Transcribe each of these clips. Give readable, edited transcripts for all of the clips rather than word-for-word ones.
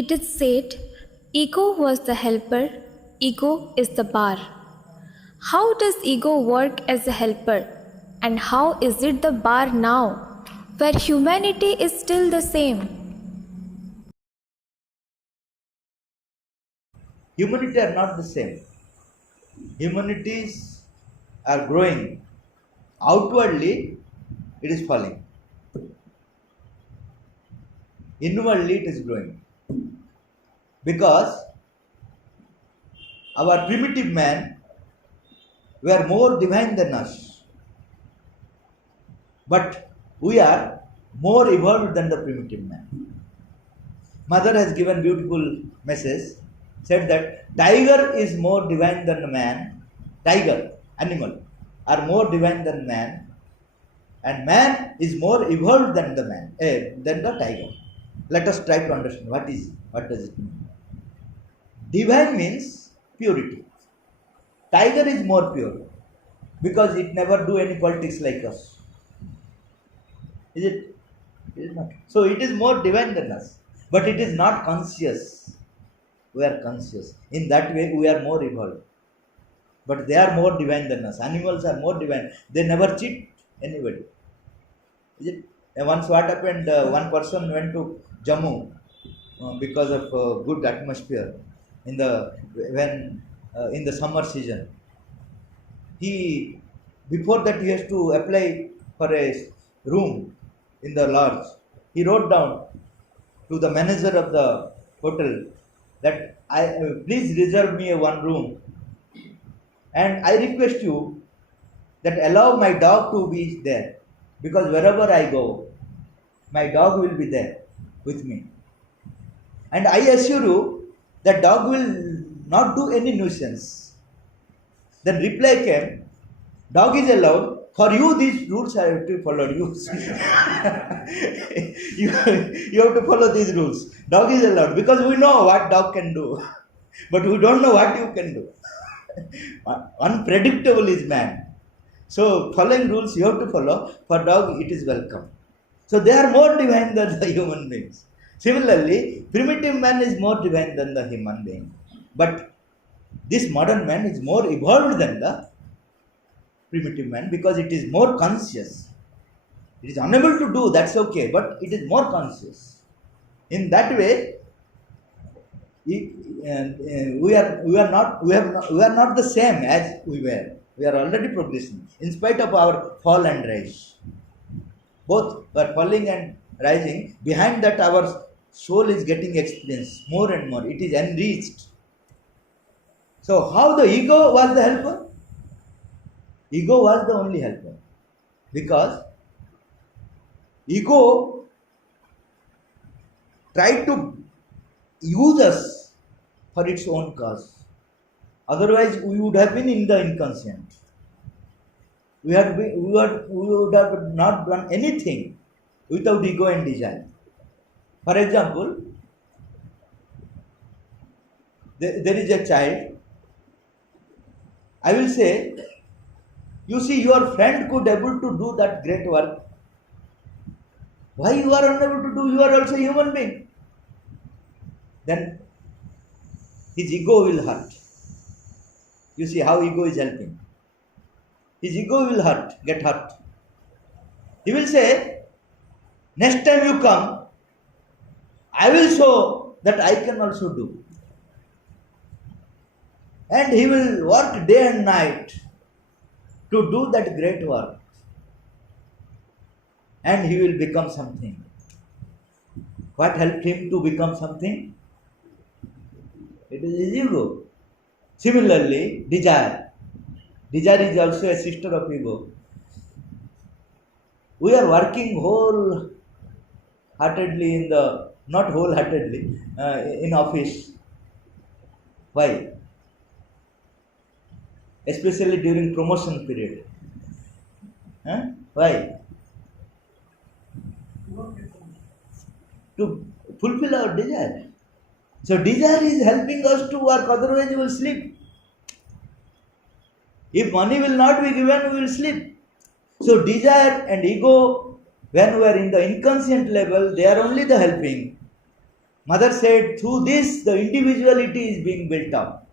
It is said, ego was the helper, ego is the bar. How does ego work as a helper? And how is it the bar now, where humanity is still the same? Humanity are not the same. Humanities are growing. Outwardly, it is falling. Inwardly, it is growing. Because our primitive man were more divine than us. But we are more evolved than the primitive man. Mother has given beautiful message, said that tiger is more divine than the man. Tiger, animal, are more divine than man, and man is more evolved than the man, than the tiger. Let us try to understand what does it mean. Divine means purity. Tiger is more pure because it never do any politics like us. Is it? It is not. So it is more divine than us, but it is not conscious. We are conscious. In that way, we are more evolved. But they are more divine than us. Animals are more divine. They never cheat anybody. Is it? Once what happened? One person went to Jammu because of good atmosphere in the when in the summer season. He before that he has to apply for a room in the lodge. He wrote down to the manager of the hotel that I please reserve me a one room, and I request you that allow my dog to be there, because wherever I go, my dog will be there with me, and I assure you that dog will not do any nuisance. Then reply came, dog is allowed. For you, these rules I have to follow. You, you have to follow these rules. Dog is allowed because we know what dog can do, but we don't know what you can do. Unpredictable is man. So following rules you have to follow. For dog, it is welcome. So they are more divine than the human beings. Similarly, primitive man is more divine than the human being. But this modern man is more evolved than the primitive man because it is more conscious. It is unable to do, that's okay, but it is more conscious. In that way, we are not the same as we were. We are already progressing in spite of our fall and rise. Both are falling and rising. Behind that, our soul is getting experience more and more. It is enriched. So, how the ego was the helper? Ego was the only helper because ego tried to use us for its own cause. Otherwise, we would have been in the inconscient. We would have not done anything without ego and desire. For example, there is a child. I will say, you see, your friend could able to do that great work. Why you are unable to do? You are also a human being. Then his ego will hurt. You see how ego is helping. His ego will get hurt. He will say, next time you come, I will show that I can also do. And he will work day and night to do that great work. And he will become something. What helped him to become something? It is his ego. Similarly, desire. Desire is also a sister of ego. We are working wholeheartedly not wholeheartedly, in office. Why? Especially during promotion period. Why? To fulfill our desire. So desire is helping us to work, otherwise we will sleep. If money will not be given, we will sleep. So desire and ego, when we are in the inconscient level, they are only the helping. Mother said, through this, the individuality is being built up.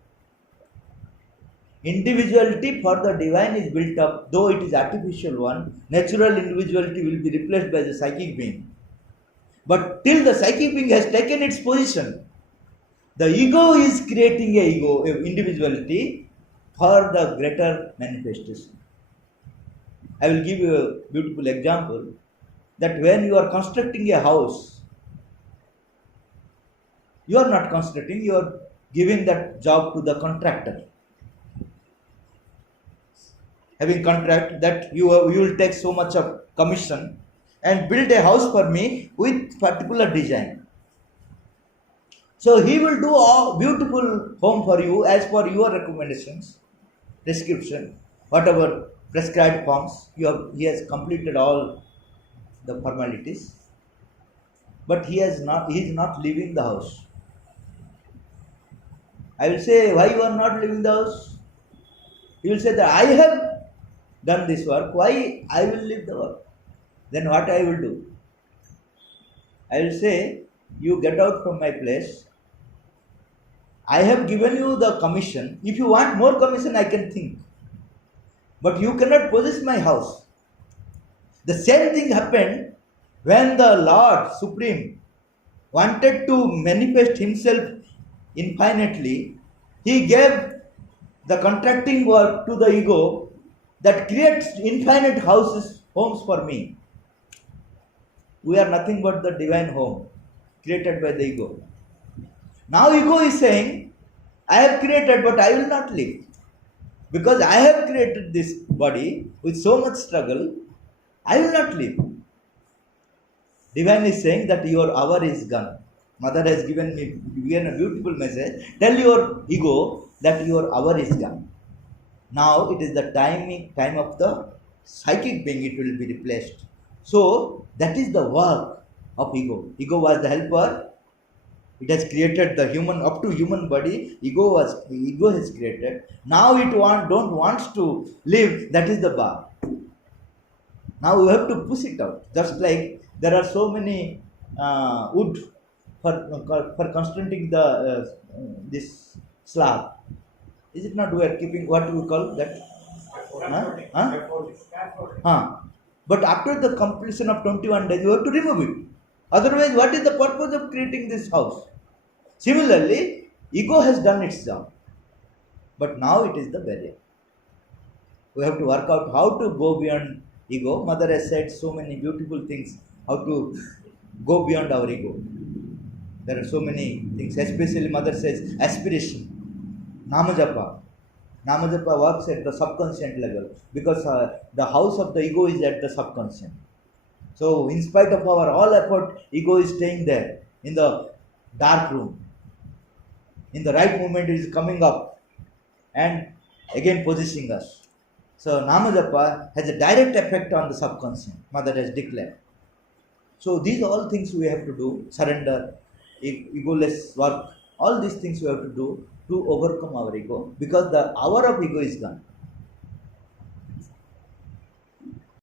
Individuality for the divine is built up, though it is artificial one. Natural individuality will be replaced by the psychic being. But till the psychic being has taken its position, the ego is creating a individuality for the greater manifestation. I will give you a beautiful example that when you are constructing a house, you are not constructing, you are giving that job to the contractor. Having contract that you will take so much of commission and build a house for me with particular design. So he will do a beautiful home for you as per your recommendations, description, whatever prescribed forms. He has completed all the formalities, but he is not leaving the house. I will say, why you are not leaving the house? He will say that I have done this work, why I will leave the work? Then what I will do? I will say, you get out from my place. I have given you the commission. If you want more commission, I can think. But you cannot possess my house. The same thing happened when the Lord Supreme wanted to manifest himself infinitely. He gave the contracting work to the ego that creates infinite homes for me. We are nothing but the divine home created by the ego. Now ego is saying, I have created but I will not live. Because I have created this body with so much struggle, I will not live. Divine is saying that your hour is gone. Mother has given a beautiful message. Tell your ego that your hour is gone. Now it is the time of the psychic being, it will be replaced. So that is the work of ego. Ego was the helper. It has created the human, up to human body. Ego has created. Now it don't wants to live. That is the bar. Now we have to push it out. Just like there are so many wood for constructing the this slab. Is it not we are keeping what we call that? But after the completion of 21 days, you have to remove it. Otherwise, what is the purpose of creating this house? Similarly, ego has done its job. But now it is the barrier. We have to work out how to go beyond ego. Mother has said so many beautiful things, how to go beyond our ego. There are so many things, especially Mother says aspiration. Namajapa. Namajapa works at the subconscient level because the house of the ego is at the subconscient. So, in spite of our all effort, ego is staying there in the dark room. In the right moment, it is coming up and again possessing us. So, Namajapa has a direct effect on the subconscient. Mother has declared. So, these all things we have to do: surrender, egoless work. All these things we have to do to overcome our ego, because the hour of ego is gone.